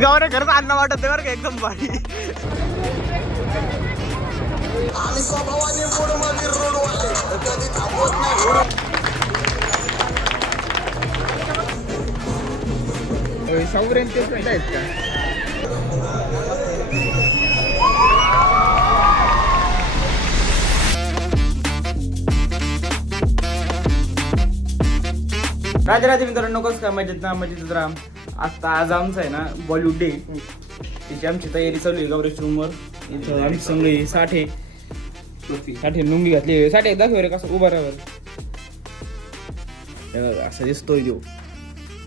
गावाला खरंच अन्न वाटत बरं का एकदम भारी. आम्ही स्वभावाने मोडमध्ये रोडवाले कधी थांबवत नाही. शाहूरेन ते फ्रेंड आहेत का? राजा राजा मित्रांनो, कसं काय मजेत ना मजेत राम. आता आज आमचं आहे ना बॉलिवूड डे, त्याची आमची तयारी चालू आहे गौरेश रूमवर. इथं आमची संघ साठे लुंगी घातली. साठे दाखव रे कसं उभा राहावर असं दिसतोय देऊ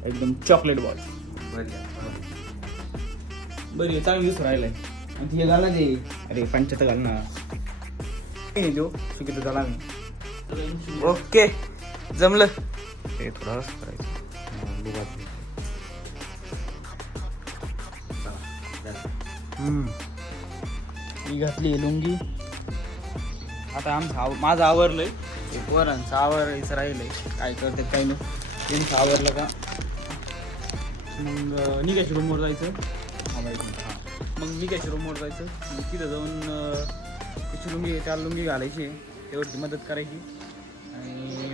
एकदम चॉकलेट बॉल. बरी चांगली दिसून राहिलाय. आणि ते घालना दे. अरे पंचायत घाल ना देऊ चुकीचं झाला मी. ओके जमलं. ते थोडा करायचं. ही घातली लुंगी. आता माझं आवरलंय. पोरांचं आवरायचं राहिलंय. काय करते काही नाही. त्यांचं आवरलं का मग निघायच्या रूमवर जायचं. मग निघायच्या रूमवर जायचं. मग तिथं जाऊन त्याची लुंगी त्या लुंगी घालायची, तेवढी मदत करायची. आणि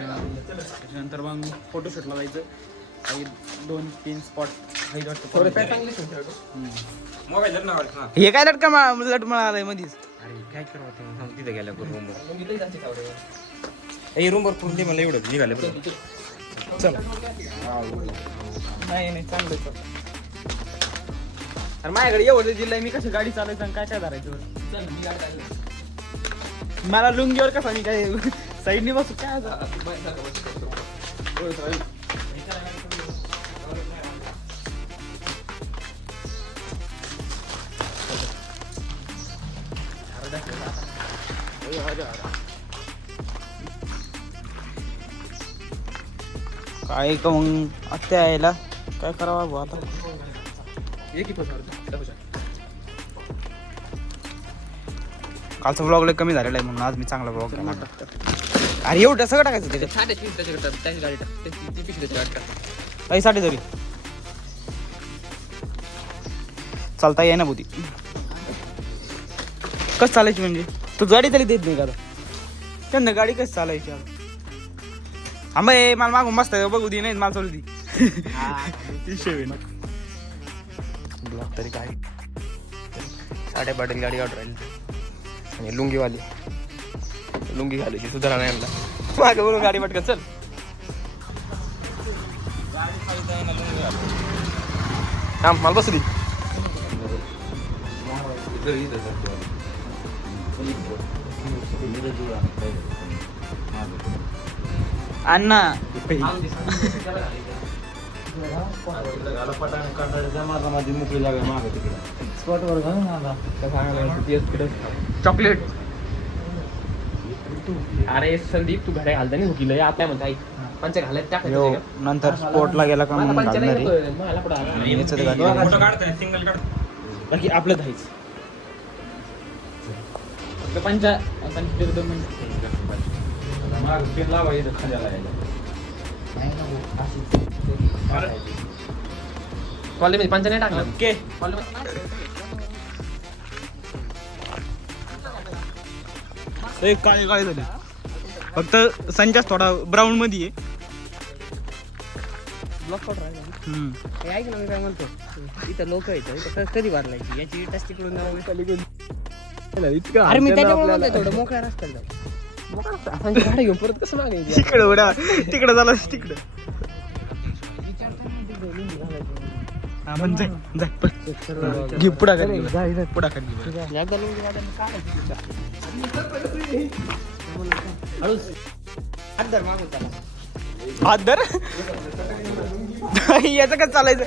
त्याच्यानंतर मग फोटोशूटला जायचं. काही 2-3 स्पॉट काही हे काय लटमळा आलाय मधीच. अरे काय करावं तिथे गेल्या रूमवर करून दे मला एवढं निघाले. चल नाही चांगलं चल. अरे माझ्याकडे एवढं जिल्हा मी कसं गाडी चालायचं आणि काय काय धरायचं. मला लुंगीवर कसा मी काय साईडनी बसू काय काय का मग आत्या यायला काय करावं भाऊ आता. कालचा ब्लॉग लय कमी झालेला आहे म्हणून आज मी चांगला ब्लॉग केला. अरे एवढं सगळं टाकायचं त्याच्यात काही साठी तरी चालता येई ना भूती. कसं चालायची म्हणजे तू गाडी तरी देत नाही का त्यांना गाडी कशी चालायची. आंबा मला मागून मस्त बघू दे नाही मला चालू दी. ब्लॉक तरी काय साड्या पाटील गाडी ऑर्डर राहिली आणि लुंगी घालायची सुधारा नाही आणला. मागे बरोबर गाडी पटकन चल. थांब मला बसू दे. अण्णा मोकळी जागा माग तिकडे स्पॉटवर चॉकलेट. अरे संदीप तू घड्या घालता नाही हुकीला आपल्या म्हणताय पंच घालायत टाकायचं नंतर स्पोर्टला गेला का मग घालणार बाकी आपलं धायच पंचा कॉलेजमध्ये पंचा नाही टाकलं. ओके काळे काळे झाले फक्त संचास थोडा ब्राऊन मध्ये आहे. ऐक ना मी काय म्हणतो इथं लोक इथं कधी वारलायची याची टच तिकडून अरे मी त्याच्यामुळे म्हणतोय थोडं मोकळ्या रस्त्याला जाऊ. गाडी घेऊन परत कसं मागायची तिकडे उडा तिकडे झालं तिकडे. घे पुढाखाली हात धर. याचं काय चालायचं.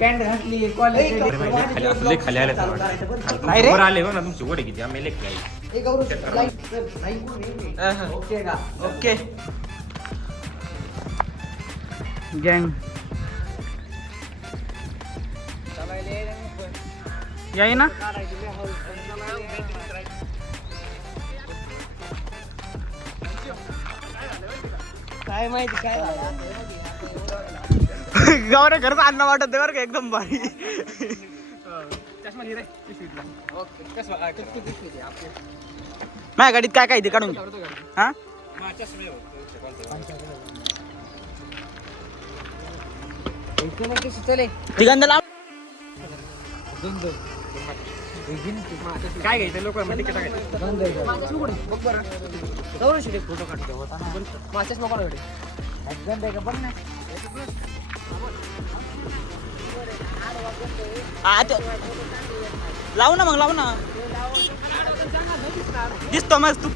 पॅन्ट घातली कॉलेज खाली आले ना तुमची वडे किती आम्ही लेख ओके गँग याय ना काय माहिती काय गावरे खरंच अन्न वाटत बरं का एकदम भारी माझ्या गाडीत काय काय ते काढून घे. हा तिघांदा लाव काय घ्यायचं लोक तिकीट फोटो काढतो माझ्याच लोकांकडे लावू ना मग लावू ना दिसतो मस्त तू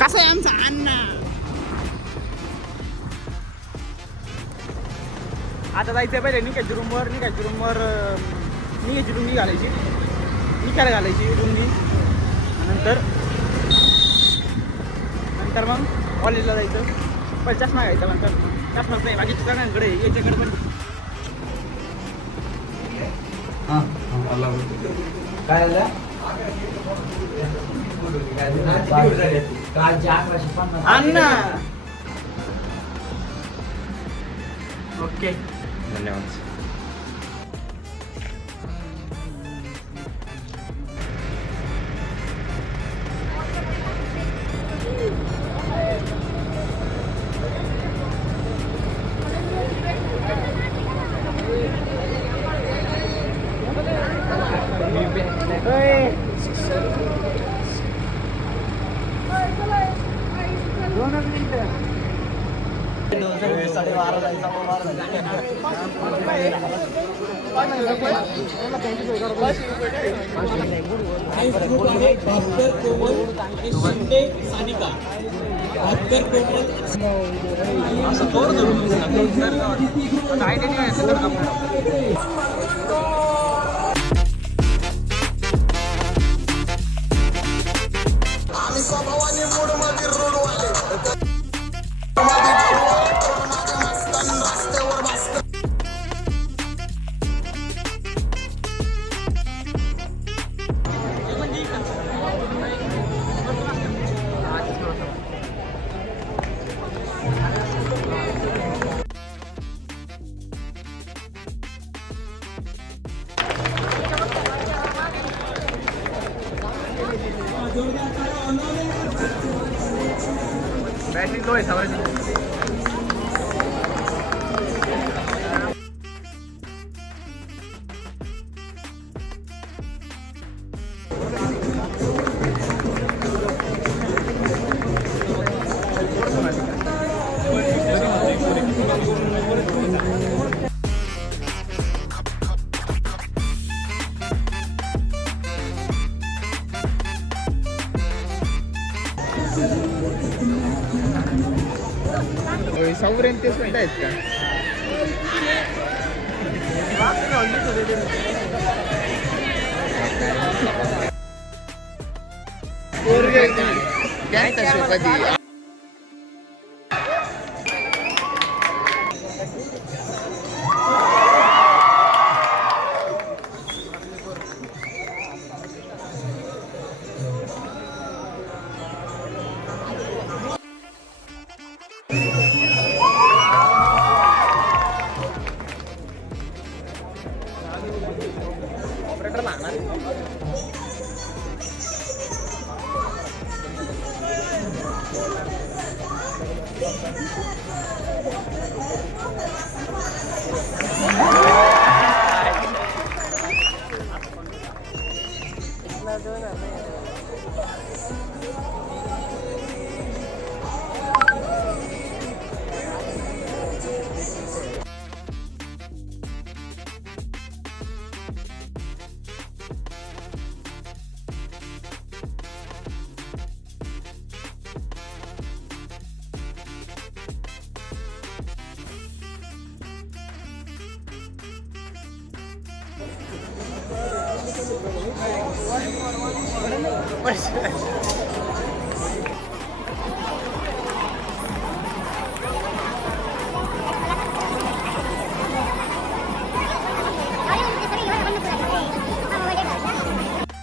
कसं आहे आमचा अण्णा आता जायचं पहिले निघायची रूमवर निघायची रुंदी घालायची निकाल घालायची रुंदी नंतर मग कॉलेजला जायचं पण चष्मा घ्यायचा नंतर चष्मा नाही बाकीच्या सगळ्यांकडे याच्याकडे पण अण्णा ओके धन्यवाद. आम्ही स्वभावाने मूडमध्ये रोडवाले रस्त्यावर बसतात बॅटरी लो आहे सावरायची. सावरेन तेच मिनिट आहेत का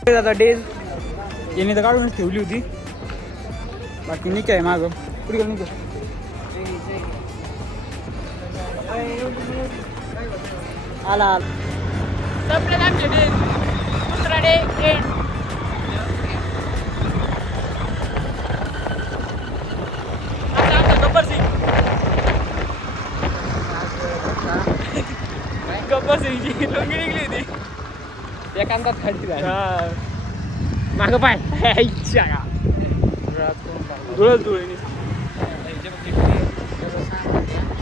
दादा डेज याने तर काढूनच ठेवली होती. बाकी निक आहे मागं. कुठे गेलं निक? आला आला. संपले आमचे डे. दुसरा डे एंड. आता आमचा गब्बर सिंग. गब्बर सिंगची लुंगी निघली होती. एकांतात खाली मागं पाय धुळच धुळ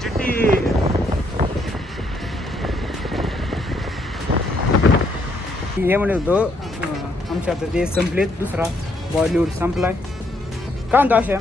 चिट्टी. हे म्हणत होतो आमच्या आता ते संपलेत. दुसरा बॉलिवूड संपलाय. का म्हणतो अशा